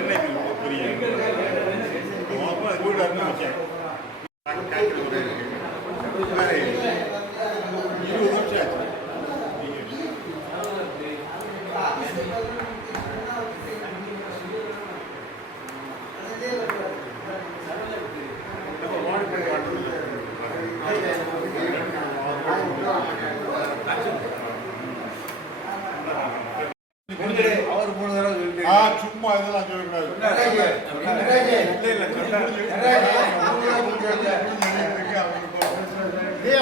சென்னைக்கு புரிய வீடு ஆரம்பிச்சேன் 20 வருஷம் அவர் 3 தடவை சும்மா இதெல்லாம் சொல்லக்கூடாது.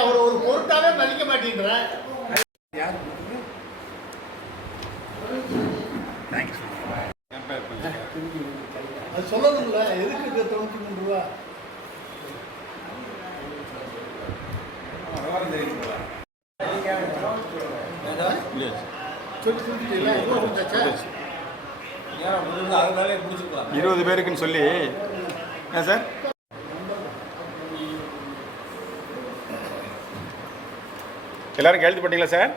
அவர் ஒரு பொருட்டாவே மதிக்க மாட்டேங்கிற அது சொல்லணும் இல்ல. எதுக்கு 93 ரூபா சொல்லிட்டீங்களா? 20 பேருக்குன்னு சொல்லி சார் எல்லாரும் கையெழுத்து போட்டீங்களா சார்?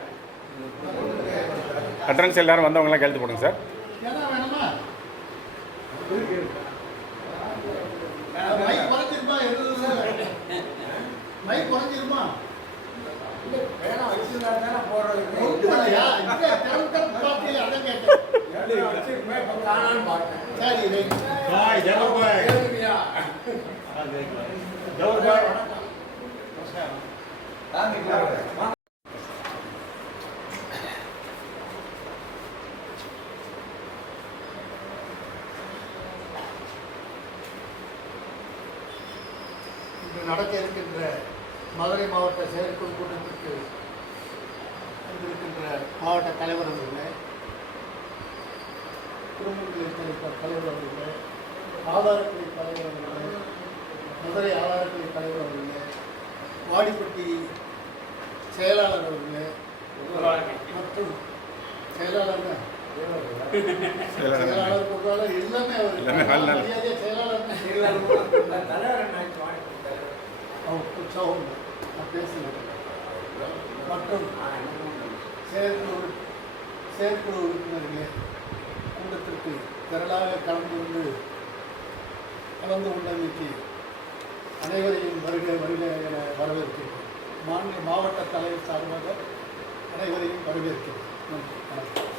அட்ரன்ஸ் எல்லாரும் வந்தவங்களாம் கையெழுத்து போடுங்க சார். நடக்க இருக்கின்ற மதுரை மாவட்ட செயற்குழு கூட்டத்திற்கு வந்திருக்கின்ற மாவட்ட தலைவர் அவர்களே, குடும்பங்களின் தலைவர் அவர்களே, ஆதாரக்குழு தலைவர் அவர்களே, மதுரை ஆதாரக்குழு தலைவர் அவர்களே, வாடிப்பட்டி செயலாளர் அவர்களே மற்றும் செயலாளர் பொருளாளர் எல்லாமே அவர் செயலாளர் உற்சாகம் பேசினார். மற்றும் செயற்குழு உறுப்பினர்களே, கூட்டத்திற்கு திரளாக கலந்து கொண்டமைக்கு அனைவரையும் வருக என வரவேற்கிறேன். மாவட்ட தலைவர் சார்பாக அனைவரையும் வரவேற்கிறேன். வணக்கம்.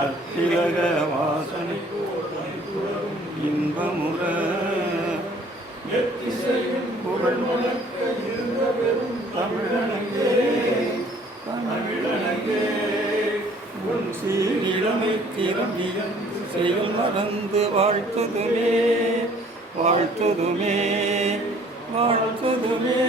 அத்திலக வாசனை இன்பமுற புகழ் முழக்க இருந்த பெரும் தமிழனங்கே உன் சீரிழமை திறமியன் செயல் மறந்து வாழ்த்துதுமே வாழ்த்துதுமே வாழ்த்துதுமே.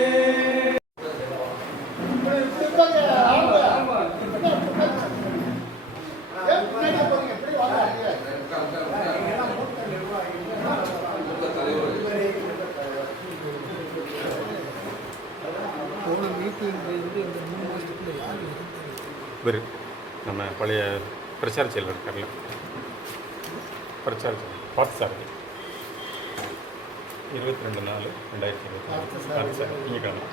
இவர் நம்ம பழைய பிரச்சார செயலர் இருக்கார்ல, பிரச்சார செயலர் பார்த்து சார் 22/4/2024 பார்த்து சார் திங்கக்கிழமை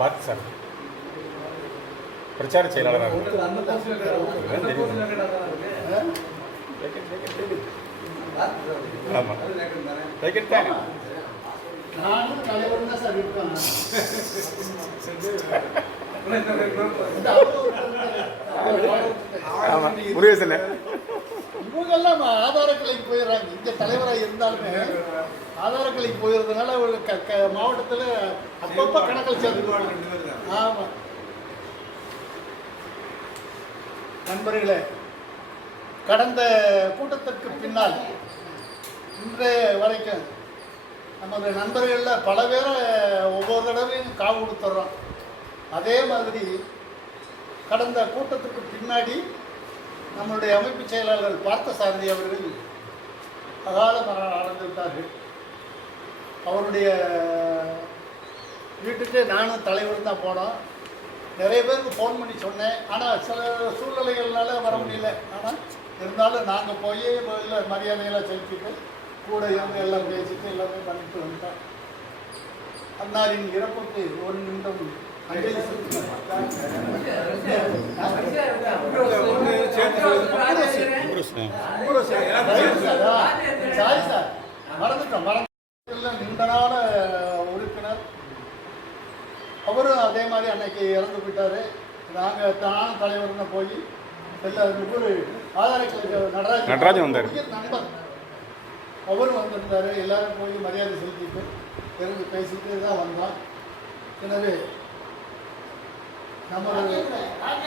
பார்த்து சார் பிரச்சார செயலாளராக ஆமாம் வேக்கெட் தானே. இவங்கெல்லாம் ஆதார கிளைக்கு போயிடுறாங்க. இங்க தலைவராக இருந்தாலுமே ஆதார கிளைக்கு போயிடுறதுனால மாவட்டத்தில் அப்பப்போ கணக்கில் சேர்ந்துக்குவாங்க. ஆமா நண்பர்களே, கடந்த கூட்டத்திற்கு பின்னால் இன்றைய வரைக்கும் நமது நண்பர்களில் பல பேரை ஒவ்வொரு தடவையும் காவு கொடுத்துட்றோம். அதே மாதிரி கடந்த கூட்டத்துக்கு பின்னாடி நம்மளுடைய அமைப்பு செயலாளர் பார்த்தசாரதி அவர்கள் அகால மரணம் அடைந்து விட்டார்கள். அவருடைய வீட்டுக்கு நானும் தலைவர் தான் போனோம். நிறைய பேருக்கு ஃபோன் பண்ணி சொன்னேன். ஆனால் சில சூழ்நிலைகள்னால வர முடியல. ஆனால் இருந்தாலும் நாங்கள் போய் மரியாதையெல்லாம் செலுத்திட்டு கூட இருந்து எல்லாம் பேசிட்டு எல்லாமே பண்ணிட்டு வந்துட்டோம். அன்னாரின் இறப்புக்கு ஒரு நிமிடம் அஞ்சலி சாரி சார், மறந்துட்டோம். நீண்டனான உறுப்பினர் அவரும் அதே மாதிரி அன்னைக்கு இறந்து போயிட்டாரு. நாங்கள் நானும் தலைவர்னு போய் எல்லாரும் ஒரு ஆதார நடராஜன் வந்தார், நண்பர் அவரும் வந்திருந்தார். எல்லாரும் போய் மரியாதை செலுத்திட்டு இருந்து பேசிட்டு தான் வந்தோம். எனவே நம்ம